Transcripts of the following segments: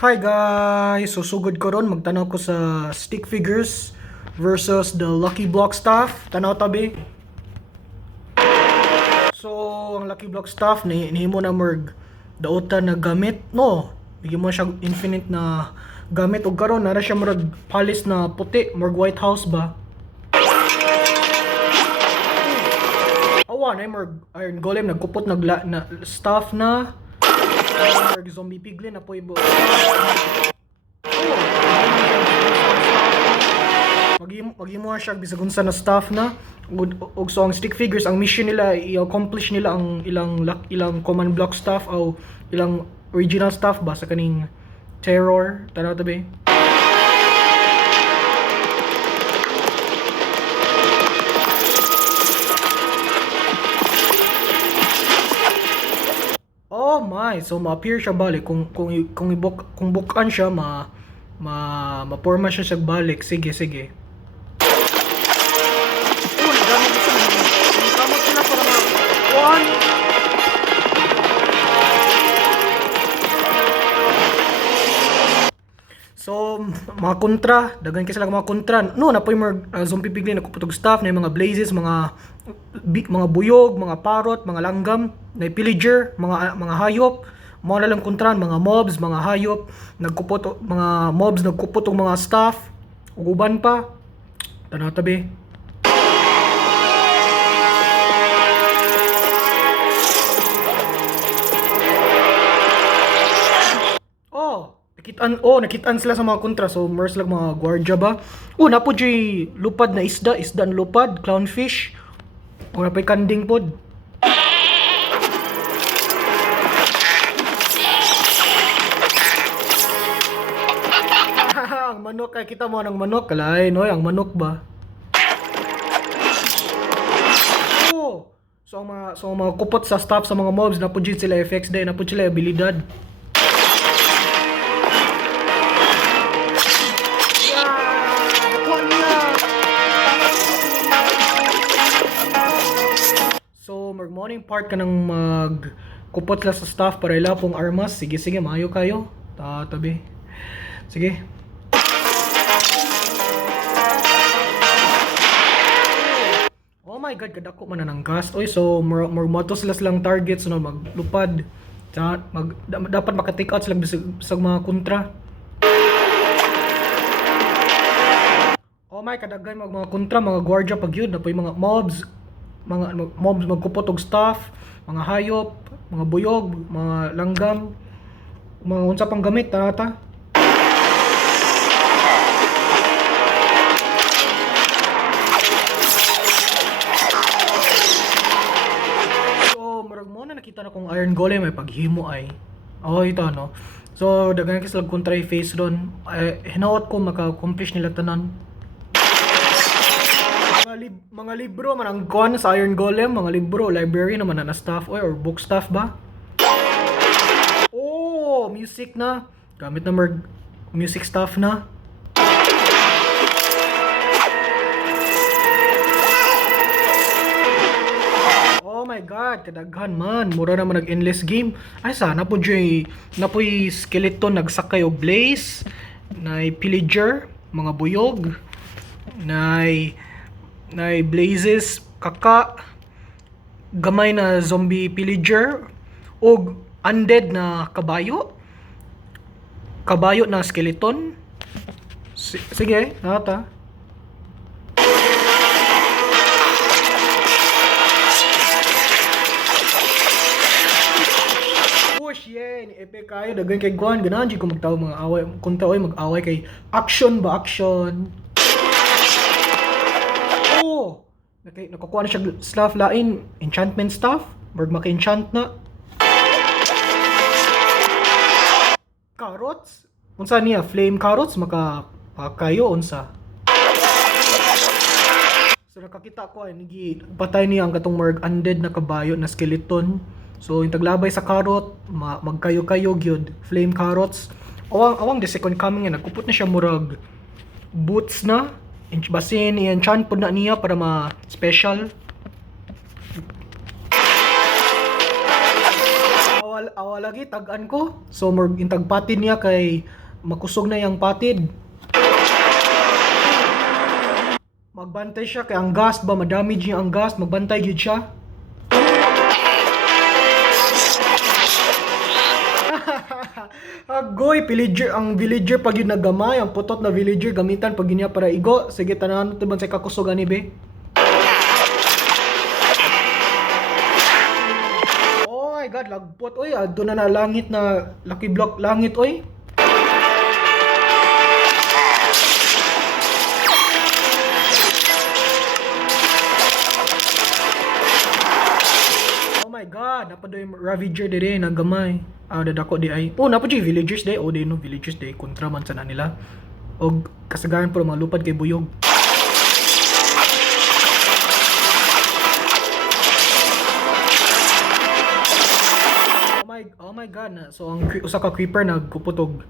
Hi guys! Susugod ko ron, magtanaw ko sa stick figures versus the Lucky Block stuff. Tanaw tabi. So, ang Lucky Block stuff, nihimo na merg dautan na gamit. No, bigyan mo siya infinite na gamit. O karon nara siya merg palis na puti, merg White House ba? Awa na merg Iron Golem, nagkupot na stuff na. Merg Zombie Piglin na po ibo. Magimo siya bisag unsa na staff na ug so ang stick figures ang mission nila i-accomplish nila ang ilang command block staff o ilang original staff ba sa kaning terror tanaw tabi. Oh my, so ma-appear siya balik kung bukan siya ma-forma siya balik. Sige. Kamot sila para one. So, mga kontra, dagan kasi lang mga kontra. No, napoy mga zombie piglin na kuputog staff, na mga blazes, mga buyog, mga parrot, mga langgam, na pillager, mga hayop, mga nalang kontran, mga mobs, mga hayop, mga mobs nagkupot og mga staff, ug uban pa. Tanaw tabi. Nakitaan sila sa mga kontra. So, mers lang mga gwardiya ba? Napo jay lupad na isda na lupad, clownfish. O napay kanding pod. Ang manok kay kita mo ng manok kalay, no? Ang manok ba? So ang mga kupot sa staff sa mga mobs napo jay sila effects day, napo sila abilidad. Morning part ka nang magkupot la sa staff para ila pong armas. Sige, maayo kayo. Tabi. Sige. Oh my god, kadako man ng gas. Oy, so more motos sila silang targets no maglupad. Dapat maka-take out sila sa mga kontra. Oh my, kadaghan mga kontra, mga gwardiya pag yun, napoy mga mobs magkupot og staff, mga hayop, mga buyog, mga langgam, mga unsa pang gamit tata. So murag mo na nakita na kong Iron Golem ay paghimo ay. Ito no. So daghan kasi lag kontra face ron. Hinaot ko maka-accomplish nila tanan. Mga libro man ang kuan sa Iron Golem, mga libro, library naman na staff or book staff ba? Music na. Gamit na music staff na. Oh my god, kadaghan man. Mura naman nag-endless game. Ay sana po napoy skeleton nagsakay og blaze, nay pillager, mga buyog, nay blazes, kaka, gamay na zombie pillager, o undead na kabayo na skeleton. Sige, nata. Push yan, epic kayo, daghan kay Guan, ganahan di ko magtaw mga away, kung taoy mag-away kay action. Nakukuha na siya staff lain, enchantment staff, maka-enchant na. Carrots, unsa niya, flame carrots, kayo unsa. So nakakita ko ay patay niya ang katong undead na kabayo na skeleton. So yung taglabay sa carrot, magkayo gyud, flame carrots. Awang the second coming nagkupot na siya murag boots na. Basin i-enchant po na niya para ma-special. awal lagi tag-an ko. So murag intag patid niya kay makusog na yang patid. Magbantay siya kay ang gas ba madamage niya ang gas, magbantay gyud siya. Agoy, villager, ang villager pag yun nagamay, ang putot na villager gamitan pag niya para igo. Sige, tanan natin sa kakusogan ni be. Oh my god, lagpot oy, ado na na langit na lucky block langit oy. Oh my god, napadoy Ravager dire nagamay. Dadako di ay. Oh, napo di villagers day. Oh, di no villagers day kontra man sana nila. Og kasagaran po mga lupad kay buyog. Oh my god na. So ang usa ka creeper nagkupot og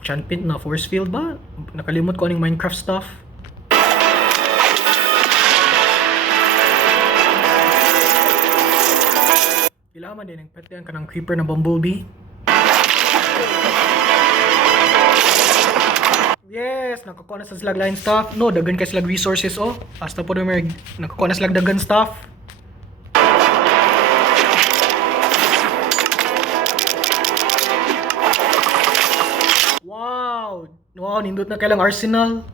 enchantment na force field ba? Nakalimot ko aning Minecraft stuff. Ilaman din ang petian ka ng creeper na bumblebee. Yes, nakakuha na sa slag line stuff. No, dagan kay slag resources oh. Hasta po na may nakakuha na slag dagan stuff. Wow! Wow, nindot na kailang arsenal.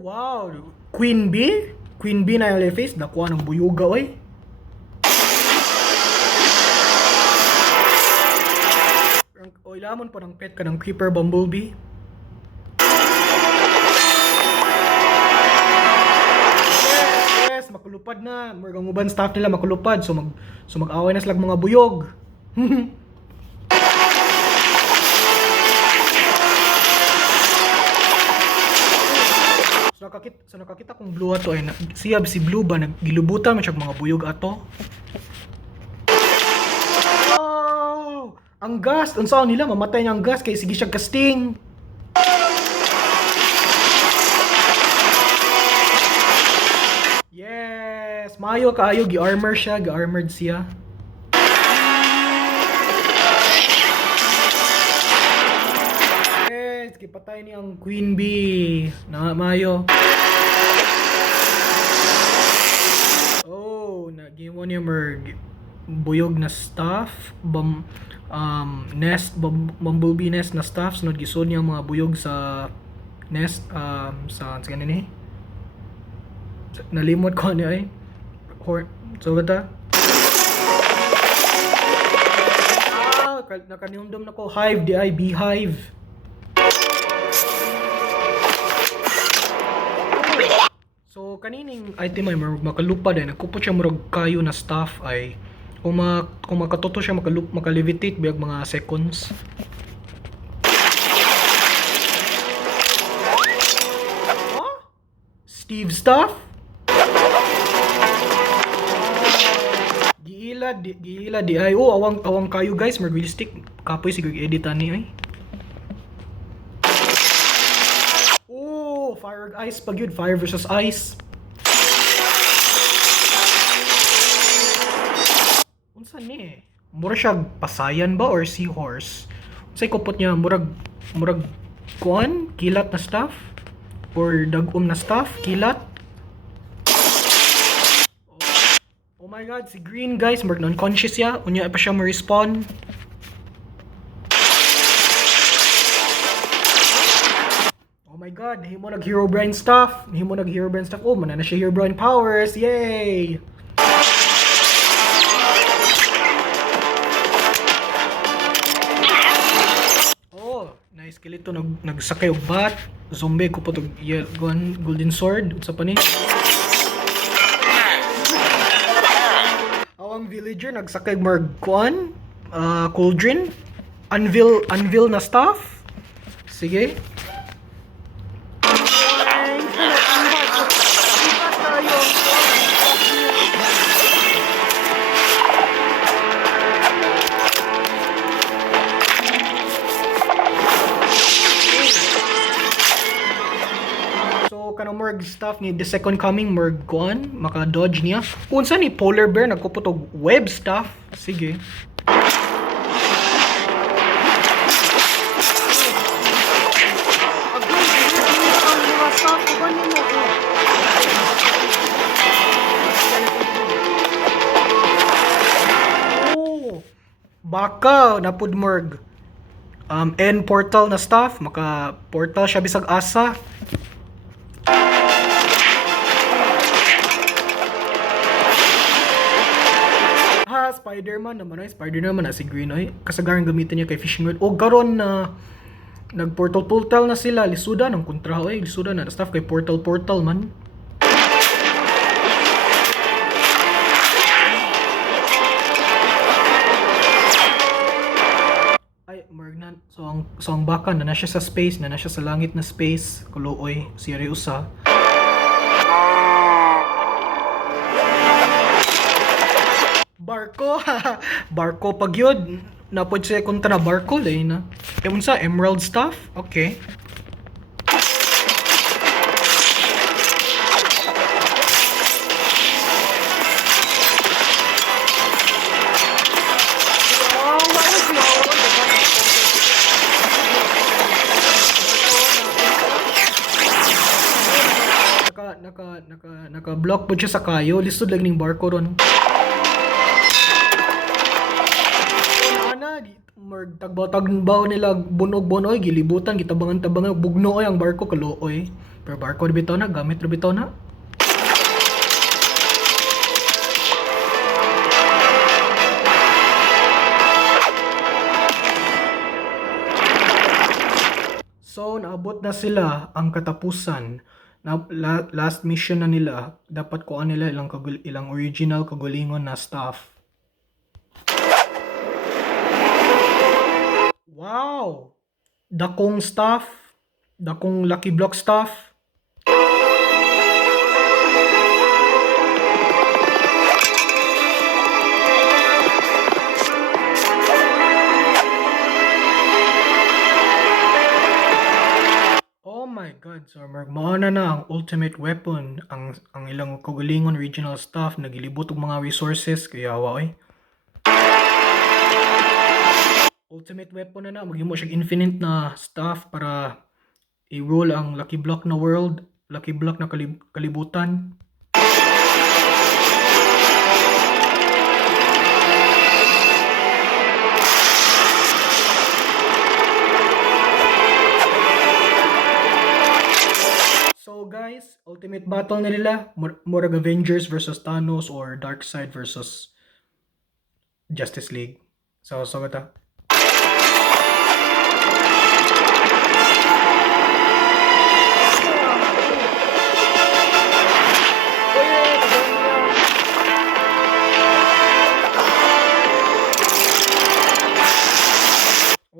Wow, Queen Bee? Queen Bee na yung face, nakuha ng buyuga oy. O ilamon pa ng pet ka ng creeper bumblebee. Yes, makulupad na. Murgang uban staff nila makulupad. So mag-away na sila mga buyog. So nakakita kong blue ato ay siyab si blue ba naggilubutan man siya mga buyog ato. Oh! Ang gas, unsa nila mamatay niya ang gas kay sige siya casting. Yes, mayo kaayo gi-armor siya, gi-armored siya. Patay ni ang Queen Bee na mayo. Oh, nagimo niya buyog na stuff, nest, bumblebee nest na stuff. Sunod gisod niya mga buyog sa nest, sa ganun eh. Nalimot ko niya eh. So gata. Nakanihumdom na ko hive di ay beehive. So kanining item ay makalupad ay nagkupot siya murag kayo na stuff ay kung makatoto siya makalevitate biag mga seconds. Huh? Steve stuff? Giila di ay awang kayo guys, mag realistic kapoy siguro edit ani ay. Fire ice pag yun, fire versus ice. Unsa ni? Mura siya pasayan ba or seahorse? Unsay kupot niya murag kuan, kilat na stuff or dagom na stuff, kilat. Oh my god, si Green guys, murag unconscious ya, unya pa siya ma-respawn. Oh my god, nahimo nag Herobrine stuff. Oh, mana na siya Herobrine powers. Yay! Oh, nice skeleto nagsakay og bat. Zombie ko po golden sword. Unsa pa ni? Awang villager nagsakay og kuan, cauldron, anvil na stuff. Sige. So kanang morgue stuff ni the second coming morgue kuan maka-dodge niya. Unsa ni polar bear nagpuputog web stuff. Sige. Oh, baka napud morgue. End portal na stuff, maka portal siya bisag asa. Spider-Man naman ay Spider-Man na si Green oy. Kasagaran gamitin niya kay fishing rod. O garon na nag-portal na sila, lisuda ng kontra oy, lisuda na stuff kay portal man. Ay, Margnan. So ang baka na siya sa space, na siya sa langit na space. Kuloy, seryosa. Barko, barko pag yun. Napod siya kontra na barko, lay na. Ewan sa, emerald stuff? Okay. Naka-block po siya sa kayo. Lisod lang ning barko ron. Tagbaw nila bunog-bunoy, gilibutan, gitabangan-tabangan, bugno oy ang barko, kalooy. Pero barko bitaw na, gamit bitaw na. So, naabot na sila ang katapusan. Last mission na nila. Dapat kuha nila ilang original kagalingon na stuff. Wow! Dakong stuff. Dakong Lucky Block stuff. Oh my god, so maana na ang ultimate weapon, ang ilang kagalingon regional stuff, nagilibot og mga resources, kaya waoy. Ultimate weapon na maghimo siya infinite na stuff para i-rule ang Lucky Block na world, Lucky Block na kalibutan. So guys, ultimate battle na nila, murag Avengers versus Thanos or Darkseid versus Justice League. So gata.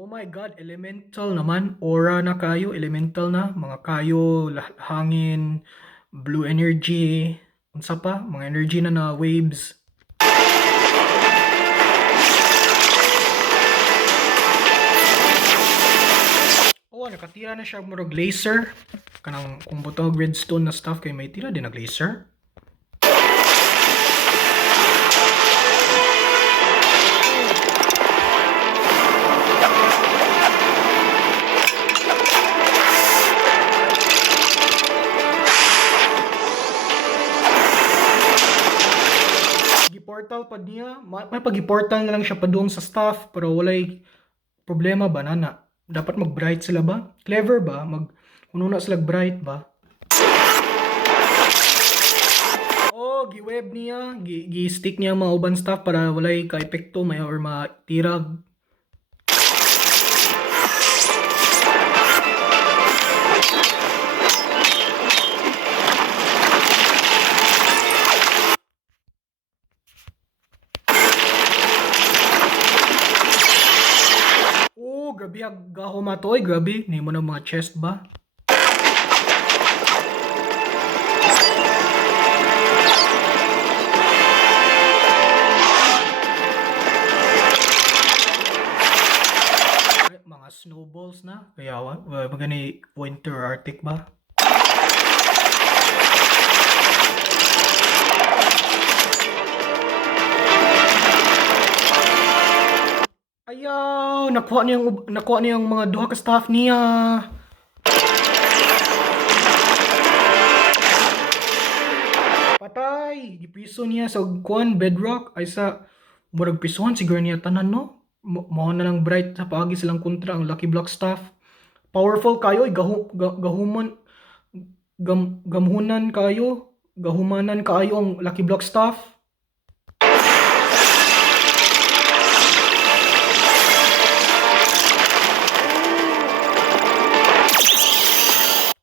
Oh my god, elemental naman. Aura na kayo, elemental na. Mga kayo, hangin, blue energy. Unsa pa? Mga energy na waves. Oh, nakatira na siya murag laser. Kanang kung butang redstone na stuff kay may tira din nag laser. Portal pa niya, may pag-portal na lang siya padung sa stuff pero walay problema ba nana. Dapat mag-bright sila ba? Clever ba? Kuno na sila bright ba? Oh, gi-web niya, gi-stick niya mga uban stuff para walay ka-epekto may or matirag. Grabe gaho matoy, grabe. Hindi mo na mga chest ba? Ay, mga snowballs na. Kaya magani winter arctic ba? Ayaw, nakuha niya yung mga duha ka staff niya. Patay, gipiso niya sa kuan bedrock ay sa murag pisuhan siguro niya tanan no. Mao na lang bright sa paagi silang kontra ang Lucky Block staff. Powerful kayo, gahuman gamhunan kayo, gahumanan kayo ang Lucky Block staff.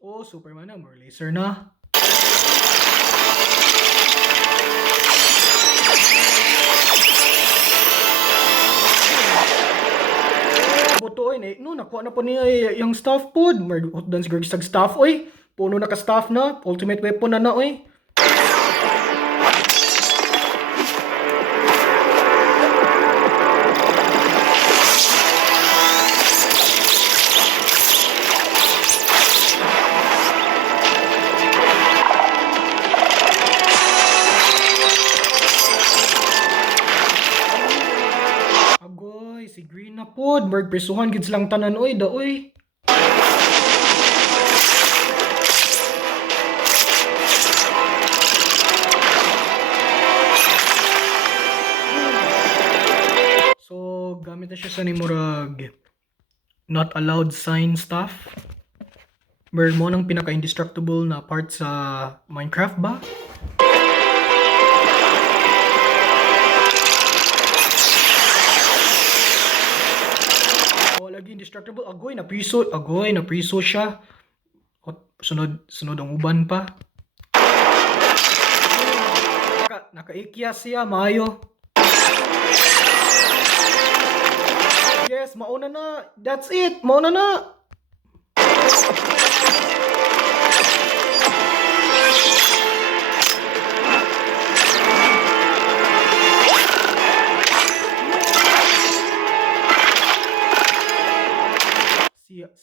Oh, Superman na, more laser na. Butuin eh, no, nakuha na po niya yung staff pod. Hotdan siguro sa staff, oy. Puno na ka staff na, ultimate weapon na oy. Si Green na pod, merg presuhan gid silang tanan oy, daoy. So, gamit na siya sa ni murag not allowed sign stuff. Merg mo nang pinaka-indestructible na part sa Minecraft ba? Lagi indestructible. Agoy na priso siya. Sunod ang uban pa. Nakaikya siya, maayo. Yes, mauna na. That's it. Mauna na.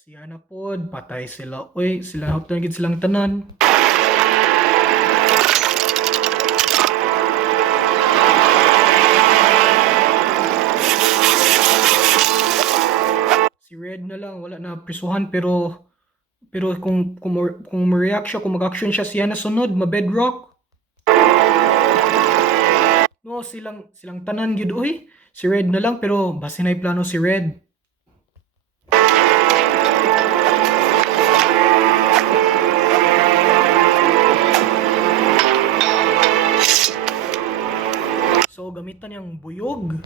Siya na pod, patay sila. Uy, sila hapon gid silang tanan. Si Red na lang, wala na prisuhan pero kung ma-react siya, kung mag-action siya na sunod, ma-bedrock. No, silang tanan gid uy. Si Red na lang pero base na plano si Red. So, gamitan niyang buyog.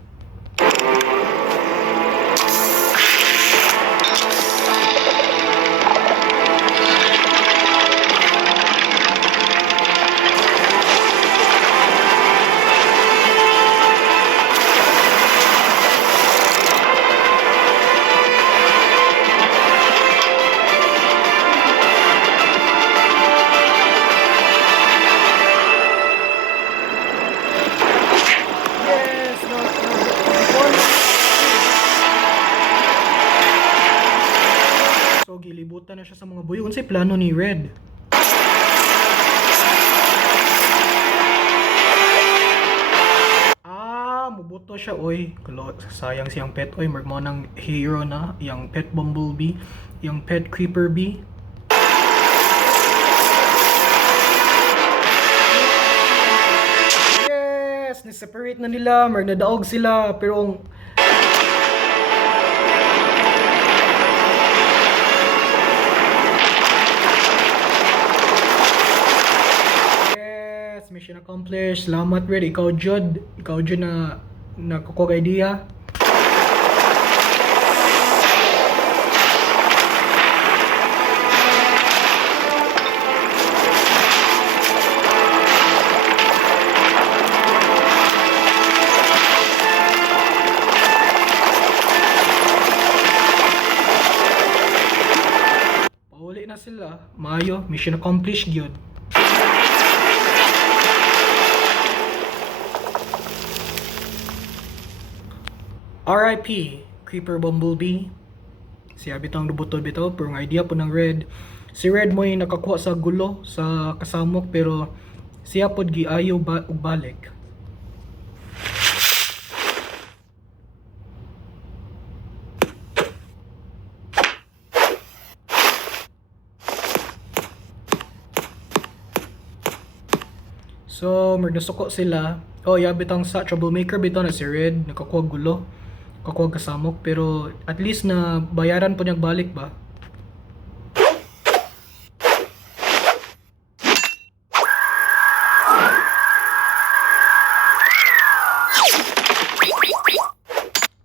Gilibutan na siya sa mga buyog. Unsay plano ni Red? Mubuto siya oy. Sayang siyang pet oy. Mark mo ng hero na, yung pet Bumblebee, yung pet Creeper Bee. Yes, ni-separate na nila, mark nadaog sila, pero mission accomplished. Salamat Red. Ikaw Jud na nakukuha idea. Pauli na sila. Mayo, mission accomplished gyud. RIP, Creeper Bumblebee. Siya bitang lubutol bitaw, pero ang idea po ng Red. Si Red mo'y nakakuha sa gulo, sa kasamok, pero siya pod giayo balik. So, nasuko sila. Oh, yeah, bitang sa troublemaker bitaw na si Red, nakakuha gulo, nakakuha kasamok, pero at least na bayaran po niyang balik ba?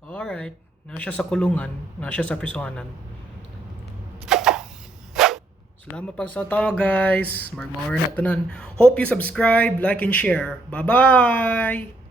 Alright, na siya sa kulungan, na siya sa prisuhanan. Salamat pag sa tao guys. Mag-more na tanan. Hope you subscribe, like, and share. Bye-bye!